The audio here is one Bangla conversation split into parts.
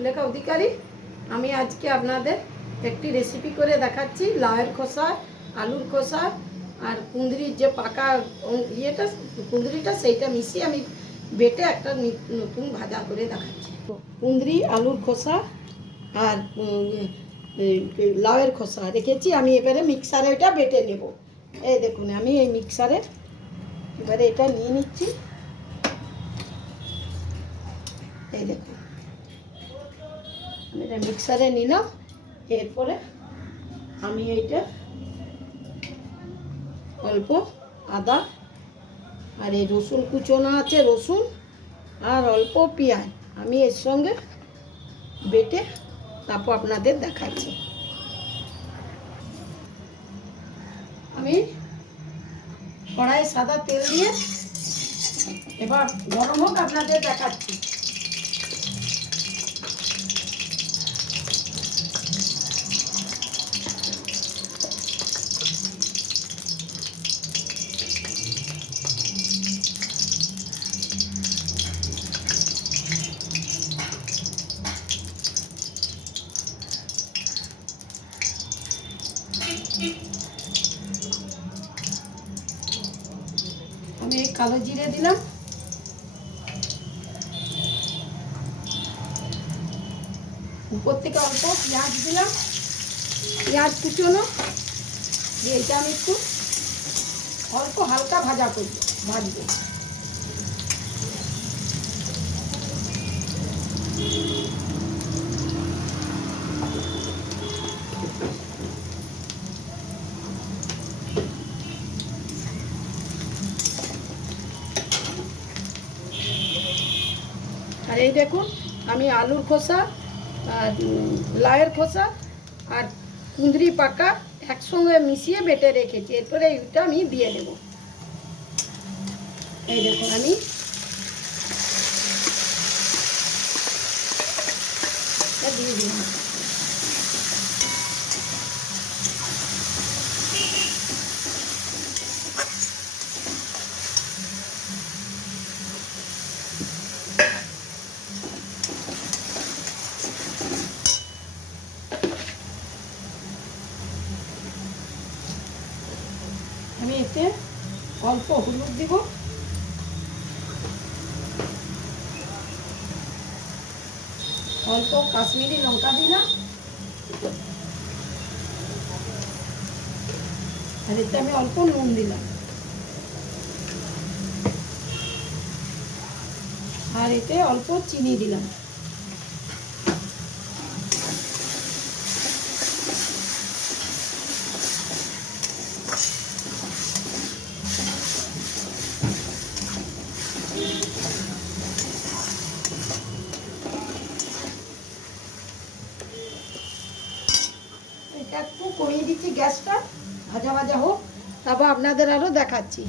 সুলেখা অধিকারী। আমি আজকে আপনাদের একটি রেসিপি করে দেখাচ্ছি লাউয়ের খোসা, আলুর খোসা আর কুঁদরির যে পাকা ইয়েটা কুঁদরিটা সেইটা মিশিয়ে আমি বেটে একটা নতুন ভাজা করে দেখাচ্ছি। কুঁদরি, আলুর খোসা আর লাউয়ের খোসা রেখেছি আমি, এবারে মিক্সারে এটা বেটে নেব। এই দেখুন আমি এই মিক্সারে এবারে এটা নিয়ে নিচ্ছি। এই দেখুন আমি এটা মিক্সারে নিলাম। এরপরে আমি এইটা অল্প আদা আর এই রসুন কুচোনো আছে, রসুন আর অল্প পেঁয়াজ আমি এর সঙ্গে বেটে তারপর আপনাদের দেখাচ্ছি। আমি কড়াইয়ে সাদা তেল দিয়ে এবার গরম হোক আপনাদের দেখাচ্ছি। আমি এই কালো জিরে দিলাম, উপর থেকে অল্প পেঁয়াজ দিলাম, পেঁয়াজ কুচোনো দিয়ে এটা আমি একটু অল্প হালকা ভাজবো। আর এই দেখুন আমি আলুর খোসা আর লাউয়ের খোসা আর কুঁদরি পাকা একসঙ্গে মিশিয়ে বেটে রেখেছি। এরপরে এইটা আমি দিয়ে দেব। এই দেখুন আমি দিয়ে দিলাম। আমি এতে অল্প হলুদ দিব, অল্প কাশ্মীরি লঙ্কা দিলাম, আর এতে আমি অল্প নুন দিলাম, আর এতে অল্প চিনি দিলাম। এটা একটু কমিয়ে দিচ্ছি গ্যাসটা, ভাজা ভাজা হোক, তারপর আপনাদের আরও দেখাচ্ছি।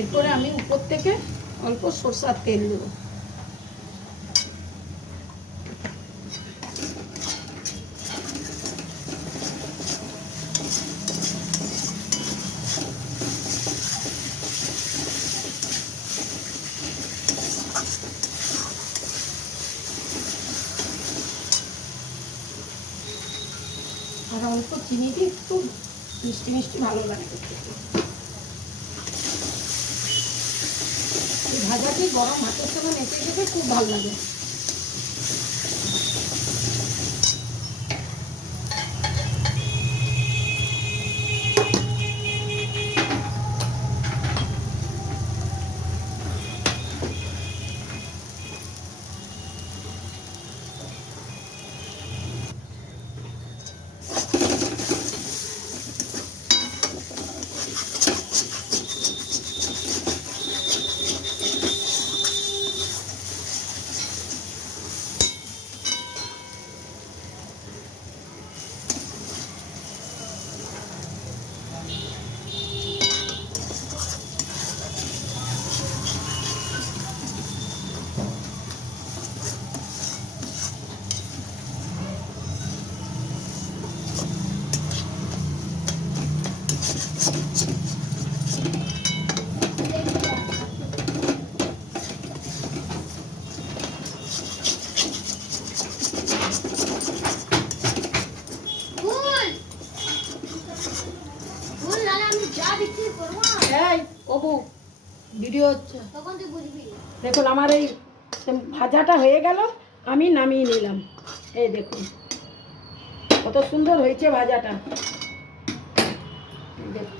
এরপরে আমি উপর থেকে অল্প সরষের তেল দেবো। আর অল্প চিনি দিয়ে একটু মিষ্টি মিষ্টি ভালো লাগে। এই ভাজাটি গরম ভাতের সঙ্গে মেখে খেতে খুব ভালো লাগে। আমি যা বিক্রি করবো না এই অবু ভিডিও হচ্ছে। তখন তুই বুঝবি। দেখুন আমার এই ভাজাটা হয়ে গেল, আমি নামিয়ে নিলাম। এই দেখুন কত সুন্দর হয়েছে ভাজাটা। দেখুন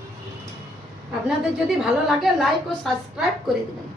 আপনাদের যদি ভালো লাগে লাইক ও সাবস্ক্রাইব করে দেবেন।